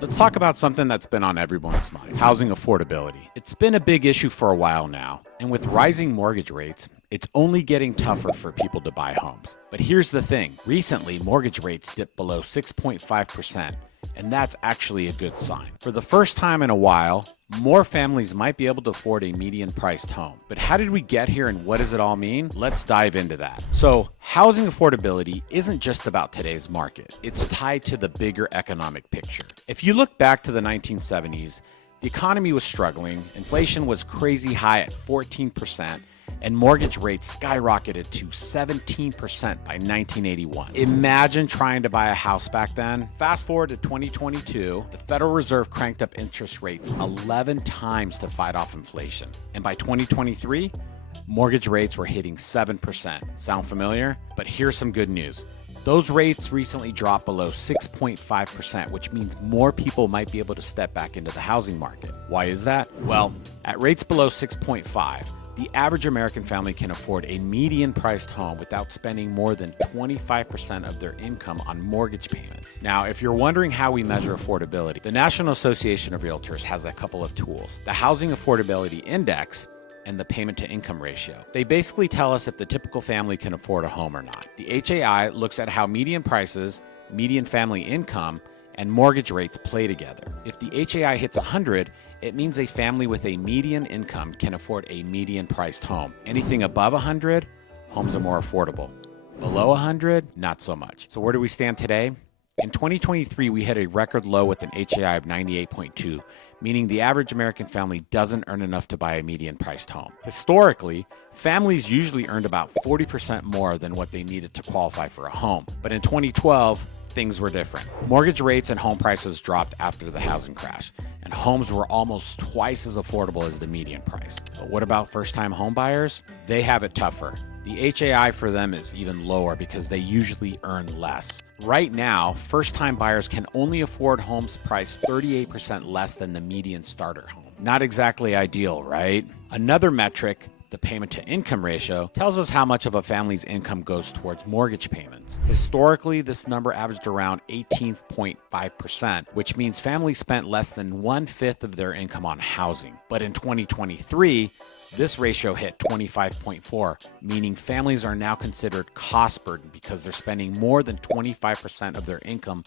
Let's talk about something that's been on everyone's mind, housing affordability. It's been a big issue for a while now, and with rising mortgage rates, it's only getting tougher for people to buy homes. But here's the thing, recently mortgage rates dipped below 6.5%, and that's actually a good sign. For the first time in a while, more families might be able to afford a median-priced home. But how did we get here and what does it all mean? Let's dive into that. So, housing affordability isn't just about today's market. It's tied to the bigger economic picture. If you look back to the 1970s, the economy was struggling, inflation was crazy high at 14%, and mortgage rates skyrocketed to 17% by 1981. Imagine trying to buy a house back then. Fast forward to 2022, the Federal Reserve cranked up interest rates 11 times to fight off inflation. And by 2023, mortgage rates were hitting 7%. Sound familiar? But here's some good news. Those rates recently dropped below 6.5%, which means more people might be able to step back into the housing market. Why is that? Well, at rates below 6.5, the average American family can afford a median-priced home without spending more than 25% of their income on mortgage payments. Now, if you're wondering how we measure affordability, the National Association of Realtors has a couple of tools: the Housing Affordability Index and the payment-to-income ratio. They basically tell us if the typical family can afford a home or not. The HAI looks at how median prices, median family income, and mortgage rates play together. If the HAI hits 100, it means a family with a median income can afford a median-priced home. Anything above 100, homes are more affordable. Below 100, not so much. So where do we stand today? In 2023, we hit a record low with an HAI of 98.2, meaning the average American family doesn't earn enough to buy a median-priced home. Historically, families usually earned about 40% more than what they needed to qualify for a home. But in 2012, things were different. Mortgage rates and home prices dropped after the housing crash, and homes were almost twice as affordable as the median price. But what about first-time home buyers? They have it tougher. The HAI for them is even lower because they usually earn less. Right now, first-time buyers can only afford homes priced 38% less than the median starter home. Not exactly ideal, right? Another metric, the payment-to-income ratio, tells us how much of a family's income goes towards mortgage payments. Historically, this number averaged around 18.5%, which means families spent less than 1/5 of their income on housing. But in 2023, this ratio hit 25.4, meaning families are now considered cost burden because they're spending more than 25% of their income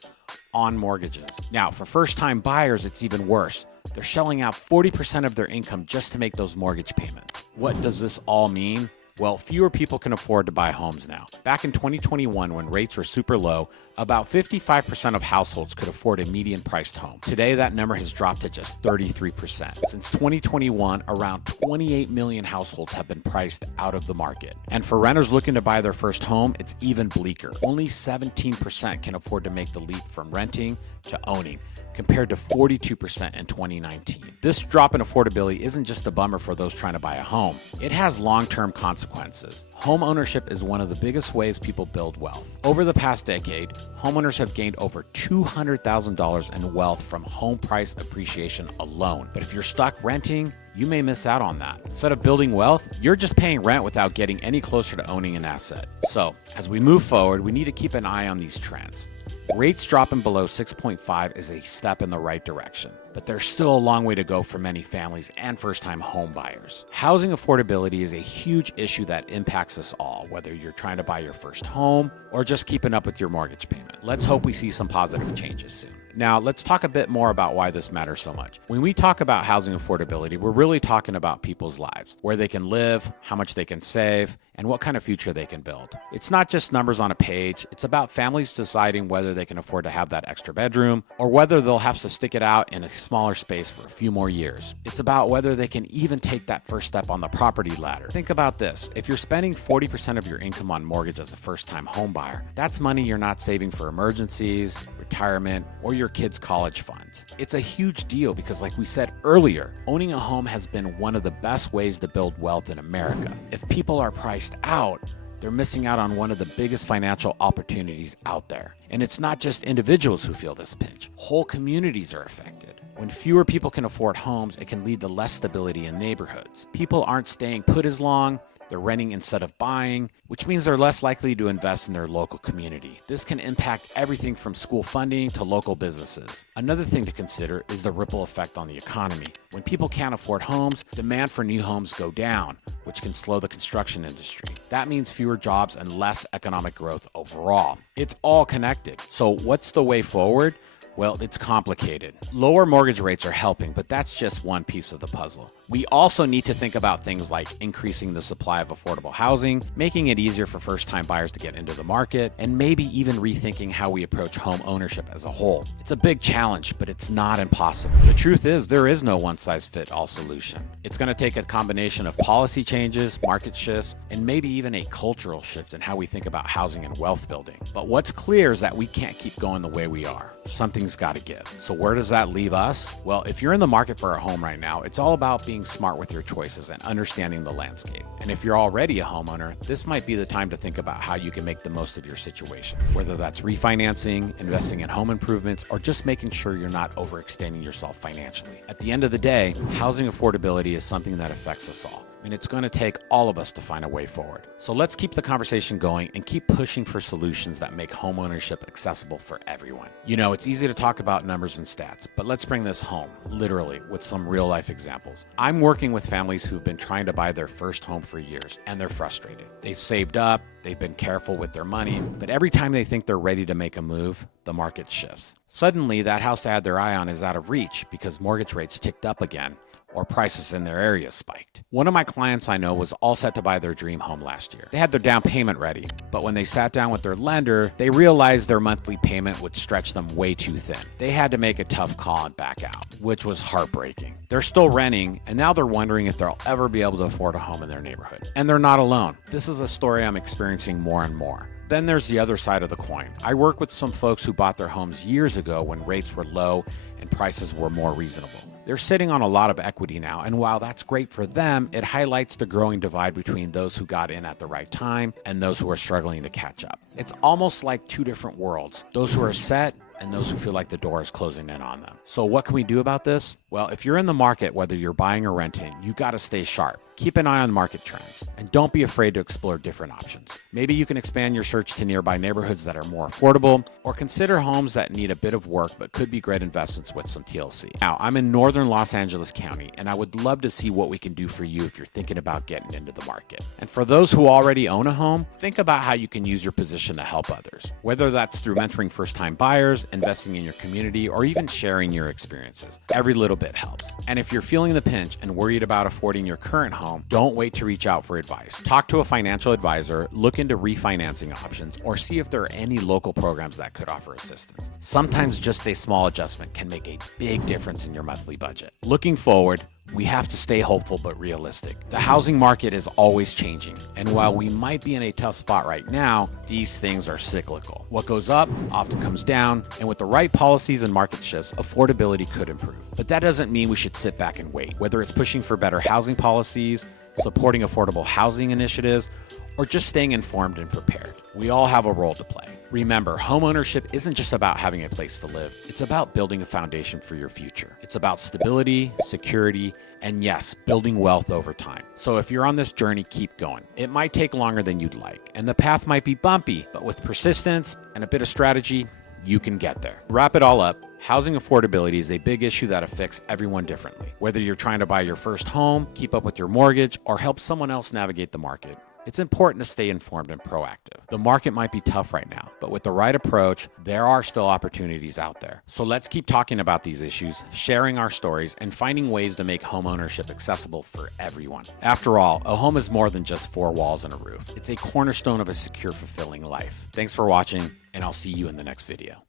on mortgages. Now, for first-time buyers, it's even worse. They're shelling out 40% of their income just to make those mortgage payments. What does this all mean? Well, fewer people can afford to buy homes now. Back in 2021, when rates were super low, about 55% of households could afford a median-priced home. Today, that number has dropped to just 33%. Since 2021, around 28 million households have been priced out of the market. And for renters looking to buy their first home, it's even bleaker. Only 17% can afford to make the leap from renting to owning, compared to 42% in 2019. This drop in affordability isn't just a bummer for those trying to buy a home. It has long-term consequences. Home ownership is one of the biggest ways people build wealth. Over the past decade, homeowners have gained over $200,000 in wealth from home price appreciation alone. But if you're stuck renting, you may miss out on that. Instead of building wealth, you're just paying rent without getting any closer to owning an asset. So, as we move forward, we need to keep an eye on these trends. Rates dropping below 6.5 is a step in the right direction, but there's still a long way to go for many families and first-time home buyers. Housing affordability is a huge issue that impacts us all, whether you're trying to buy your first home or just keeping up with your mortgage payment. Let's hope we see some positive changes soon. Now, let's talk a bit more about why this matters so much. When we talk about housing affordability, we're really talking about people's lives, where they can live, how much they can save, and what kind of future they can build. It's not just numbers on a page. It's about families deciding whether they can afford to have that extra bedroom or whether they'll have to stick it out in a smaller space for a few more years. It's about whether they can even take that first step on the property ladder. Think about this. If you're spending 40% of your income on mortgage as a first-time home buyer, that's money you're not saving for emergencies, retirement, or your kids' college funds. It's a huge deal because, like we said earlier, owning a home has been one of the best ways to build wealth in America. If people are priced out, they're missing out on one of the biggest financial opportunities out there. And it's not just individuals who feel this pinch. Whole communities are affected. When fewer people can afford homes, it can lead to less stability in neighborhoods. People aren't staying put as long, They're renting instead of buying, which means they're less likely to invest in their local community. This can impact everything from school funding to local businesses. Another thing to consider is the ripple effect on the economy. When people can't afford homes, demand for new homes go down, which can slow the construction industry. That means fewer jobs and less economic growth overall. It's all connected. So what's the way forward? Well, it's complicated. Lower mortgage rates are helping, but that's just one piece of the puzzle. We also need to think about things like increasing the supply of affordable housing, making it easier for first-time buyers to get into the market, and maybe even rethinking how we approach home ownership as a whole. It's a big challenge, but it's not impossible. The truth is, there is no one-size-fits-all solution. It's going to take a combination of policy changes, market shifts, and maybe even a cultural shift in how we think about housing and wealth building. But what's clear is that we can't keep going the way we are. Something's got to give. So where does that leave us? Well, if you're in the market for a home right now, it's all about being smart with your choices and understanding the landscape. And if you're already a homeowner, this might be the time to think about how you can make the most of your situation, whether that's refinancing, investing in home improvements, or just making sure you're not overextending yourself financially. At the end of the day, housing affordability is something that affects us all, and it's going to take all of us to find a way forward. So let's keep the conversation going and keep pushing for solutions that make homeownership accessible for everyone. You know, it's easy to talk about numbers and stats, but let's bring this home, literally, with some real life examples. I'm working with families who've been trying to buy their first home for years, and they're frustrated. They've saved up, they've been careful with their money, but every time they think they're ready to make a move, the market shifts. Suddenly, that house they had their eye on is out of reach because mortgage rates ticked up again, or prices in their area spiked. One of my clients I know was all set to buy their dream home last year. They had their down payment ready, but when they sat down with their lender, they realized their monthly payment would stretch them way too thin. They had to make a tough call and back out, which was heartbreaking. They're still renting, and now they're wondering if they'll ever be able to afford a home in their neighborhood. And they're not alone. This is a story I'm experiencing more and more. Then there's the other side of the coin. I work with some folks who bought their homes years ago when rates were low and prices were more reasonable. They're sitting on a lot of equity now, and while that's great for them, it highlights the growing divide between those who got in at the right time and those who are struggling to catch up. It's almost like two different worlds, those who are set and those who feel like the door is closing in on them. So what can we do about this? Well, if you're in the market, whether you're buying or renting, you got to stay sharp. Keep an eye on market trends, and don't be afraid to explore different options. Maybe you can expand your search to nearby neighborhoods that are more affordable, or consider homes that need a bit of work but could be great investments with some TLC. Now, I'm in northern Los Angeles County, and I would love to see what we can do for you if you're thinking about getting into the market. And for those who already own a home, think about how you can use your position to help others, whether that's through mentoring first-time buyers, investing in your community, or even sharing your experiences. Every little bit helps. And if you're feeling the pinch and worried about affording your current home, don't wait to reach out for advice. Talk to a financial advisor, look into refinancing options, or see if there are any local programs that could offer assistance. Sometimes just a small adjustment can make a big difference in your monthly budget. Looking forward, we have to stay hopeful but realistic. The housing market is always changing, and while we might be in a tough spot right now, these things are cyclical. What goes up often comes down, and with the right policies and market shifts, affordability could improve. But that doesn't mean we should sit back and wait. Whether it's pushing for better housing policies, supporting affordable housing initiatives, or just staying informed and prepared, we all have a role to play. Remember, homeownership isn't just about having a place to live. It's about building a foundation for your future. It's about stability, security, and yes, building wealth over time. So if you're on this journey, keep going. It might take longer than you'd like, and the path might be bumpy, but with persistence and a bit of strategy, you can get there. Wrap it all up. Housing affordability is a big issue that affects everyone differently. Whether you're trying to buy your first home, keep up with your mortgage, or help someone else navigate the market, it's important to stay informed and proactive. The market might be tough right now, but with the right approach, there are still opportunities out there. So let's keep talking about these issues, sharing our stories, and finding ways to make homeownership accessible for everyone. After all, a home is more than just four walls and a roof. It's a cornerstone of a secure, fulfilling life. Thanks for watching, and I'll see you in the next video.